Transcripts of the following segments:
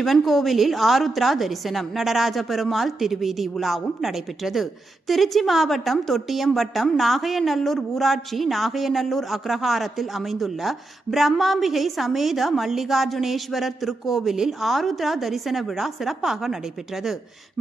சிவன் கோவிலில் ஆருத்ரா தரிசனம், நடராஜ பெருமாள் திருவீதி உலாவும் நடைபெற்றது. திருச்சி மாவட்டம் தொட்டியம் வட்டம் நாகையநல்லூர் ஊராட்சி நாகையநல்லூர் அக்ரஹாரத்தில் அமைந்துள்ள பிரம்மாம்பிகை சமேத மல்லிகார்ஜுனேஸ்வரர் திருக்கோவிலில் ஆருத்ரா தரிசன விழா சிறப்பாக நடைபெற்றது.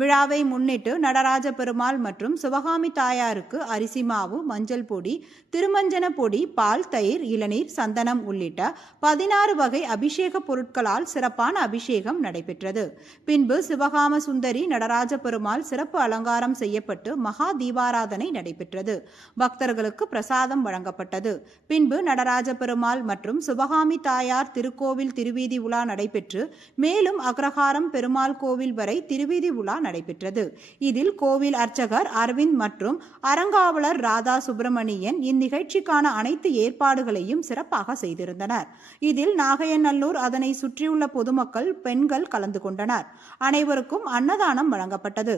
விழாவை முன்னிட்டு நடராஜ பெருமாள் மற்றும் சிவகாமி தாயாருக்கு அரிசி மாவு, மஞ்சள் பொடி, திருமஞ்சன பொடி, பால், தயிர், இளநீர், சந்தனம் உள்ளிட்ட 16 வகை அபிஷேக பொருட்களால் சிறப்பான அபிஷேகம் நடைபெற்றது. பின்பு சிவகாம சுந்தரி நடராஜ பெருமாள் சிறப்பு அலங்காரம் செய்யப்பட்டு மகா தீபாராதனை நடைபெற்றது. பக்தர்களுக்கு பிரசாதம் வழங்கப்பட்டது. பின்பு நடராஜ பெருமாள் மற்றும் சிவகாமி தாயார் திருக்கோவில் திருவீதி உலா நடைபெற்று மேலும் அக்ரஹாரம் பெருமாள் கோவில் வரை திருவீதி உலா நடைபெற்றது. இதில் கோவில் அர்ச்சகர் அரவிந்த் மற்றும் அறங்காவலர் ராதா சுப்பிரமணியன் இந்நிகழ்ச்சிக்கான அனைத்து ஏற்பாடுகளையும் சிறப்பாக செய்திருந்தனர். இதில் நாகையநல்லூர் அதனை சுற்றியுள்ள பொதுமக்கள், பெண்கள் கலந்து கொண்டனர். அனைவருக்கும் அன்னதானம் வழங்கப்பட்டது.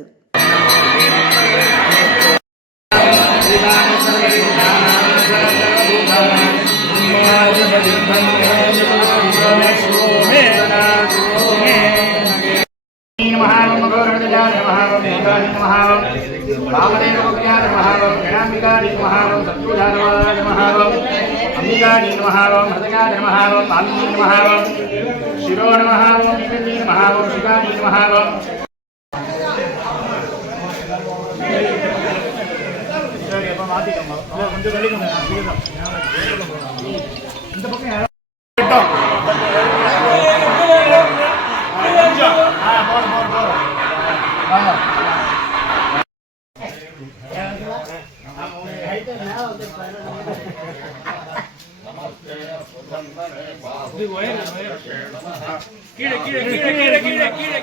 கீழே